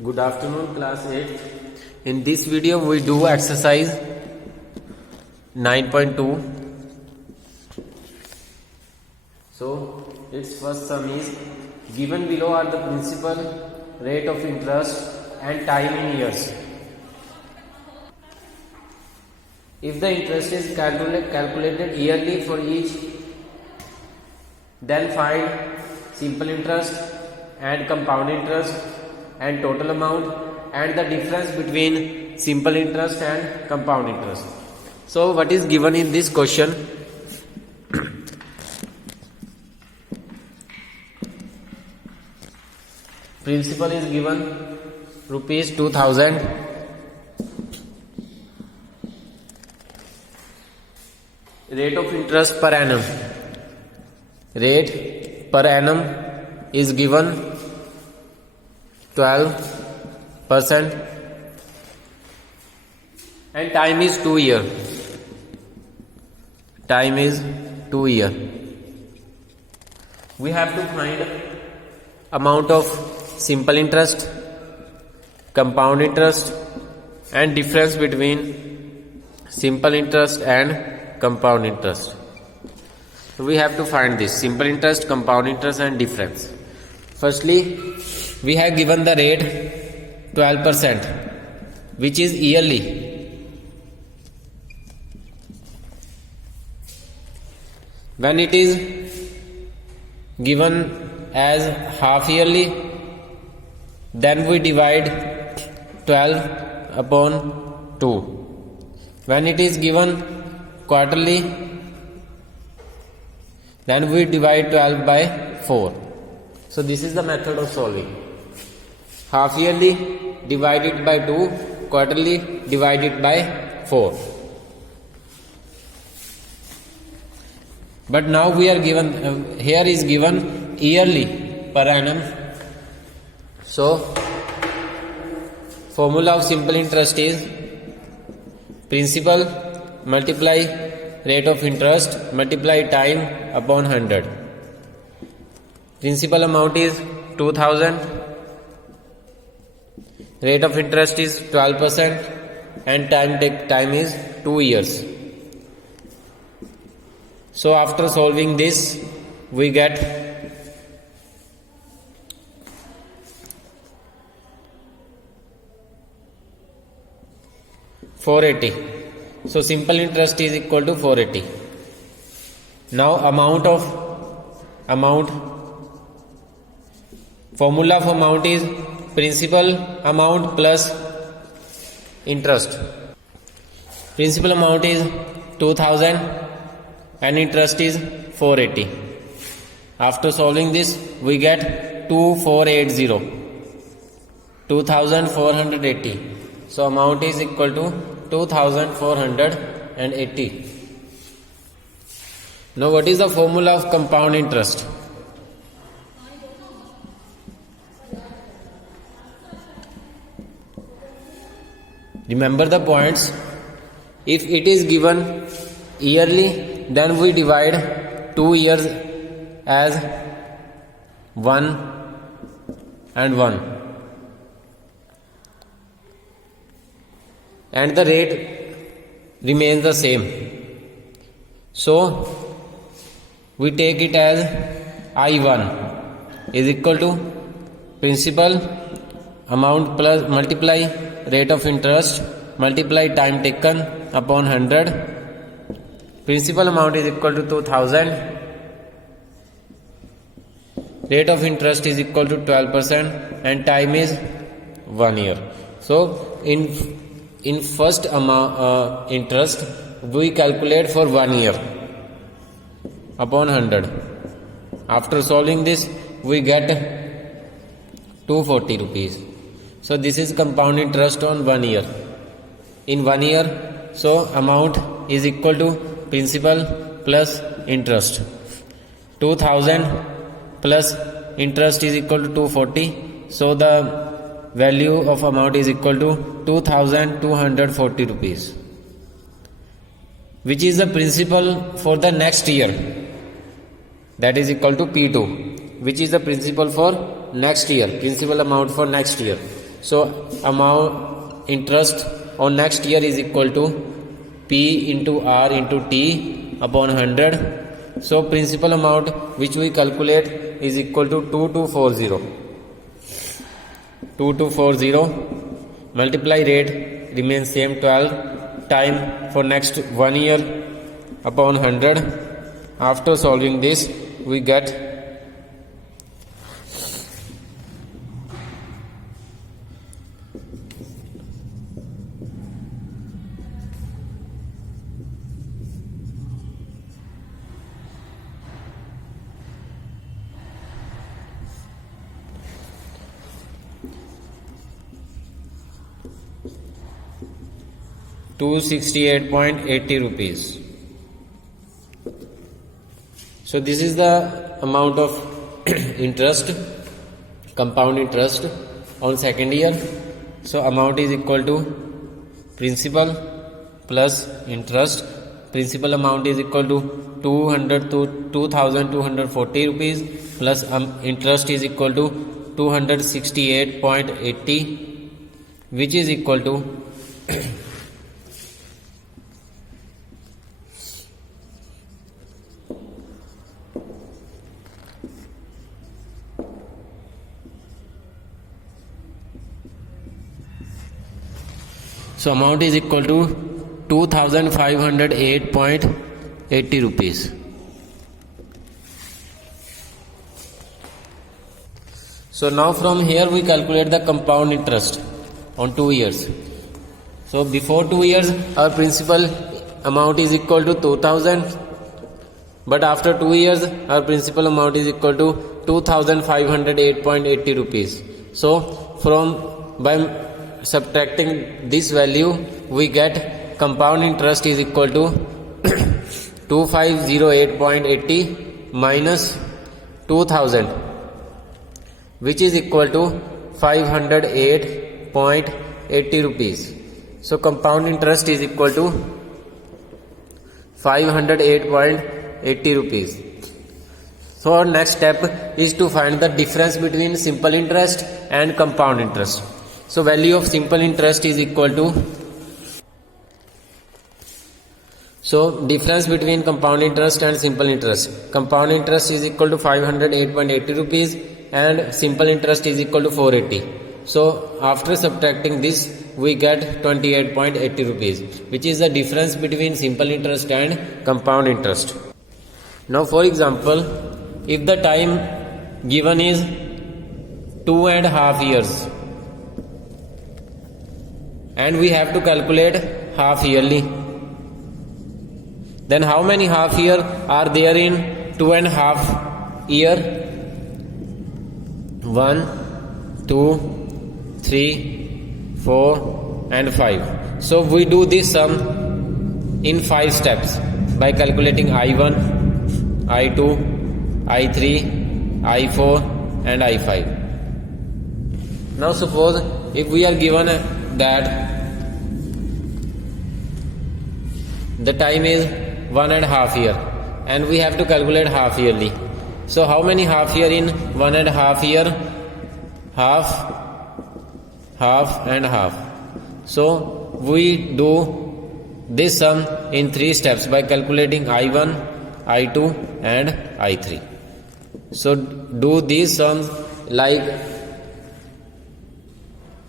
Good afternoon, class 8. In this video, we do exercise 9.2. So, its first sum is given below are the principal, rate of interest, and time in years. If the interest is calculated yearly for each, then find simple interest and compound interest and total amount and the difference between simple interest and compound interest. So what is given in this question? Principal is given rupees 2000. Rate of interest per annum. Rate per annum is given 12% and time is 2 years. Time is 2 years. We have to find amount of simple interest, compound interest, and difference between simple interest and compound interest. So we have to find this simple interest, compound interest, and difference. Firstly, we have given the rate 12%, which is yearly. When it is given as half yearly, then we divide 12 upon 2. When it is given quarterly, then we divide 12 by 4. So this is the method of solving. Half yearly divided by 2, quarterly divided by 4. But now we are given, here is given yearly per annum. So formula of simple interest is principal multiply rate of interest multiply time upon 100. Principal amount is 2000. Rate of interest is 12% and time is 2 years. So after solving this, we get $480. So simple interest is equal to 480. Now formula of amount is principal amount plus interest. Principal amount is 2000 and interest is 480. After solving this, we get 2480. So amount is equal to 2480. Now what is the formula of compound interest? Remember the points. If it is given yearly, then we divide 2 years as 1 and 1. And the rate remains the same. So we take it as I1 is equal to principal amount plus multiply rate of interest multiply time taken upon 100. Principal amount is equal to 2000. Rate of interest is equal to 12% and time is 1 year. So in first amount interest we calculate for 1 year upon 100. After solving this, we get 240 rupees. So this is compound interest on 1 year. In 1 year, so amount is equal to principal plus interest. 2000 plus interest is equal to 240. So the value of amount is equal to 2240 rupees, which is the principal for the next year. That is equal to P2, which is the principal for next year, principal amount for next year. So amount interest on next year is equal to P into R into T upon 100. So principal amount which we calculate is equal to 2240. 2240 multiply rate remains same 12 time for next 1 year upon 100. After solving this we get ₹268.80. So this is the amount of interest, compound interest on second year. So amount is equal to principal plus interest. Principal amount is equal to 2,240 rupees plus interest is equal to 268.80, which is equal to so amount is equal to 2,508.80 rupees. So now from here we calculate the compound interest on 2 years. So before 2 years our principal amount is equal to 2,000, but after 2 years our principal amount is equal to 2,508.80 rupees. So by subtracting this value we get compound interest is equal to 2508.80 minus 2000, which is equal to 508.80 rupees. So compound interest is equal to 508.80 rupees. So our next step is to find the difference between simple interest and compound interest. So value of simple interest is equal to, so difference between compound interest and simple interest. Compound interest is equal to 508.80 rupees and simple interest is equal to 480. So after subtracting this we get 28.80 rupees, which is the difference between simple interest and compound interest. Now for example, if the time given is 2.5 years and we have to calculate half yearly, then how many half year are there in 2.5 year? 1, 2, 3, 4 and 5. So we do this sum in 5 steps by calculating I1, I2, I3, I4 and I5. Now suppose if we are given that the time is 1.5 year and we have to calculate half yearly. So how many half year in 1.5 year? Half, half and half. So we do this sum in 3 steps by calculating I1, I2 and I3. So do these sums like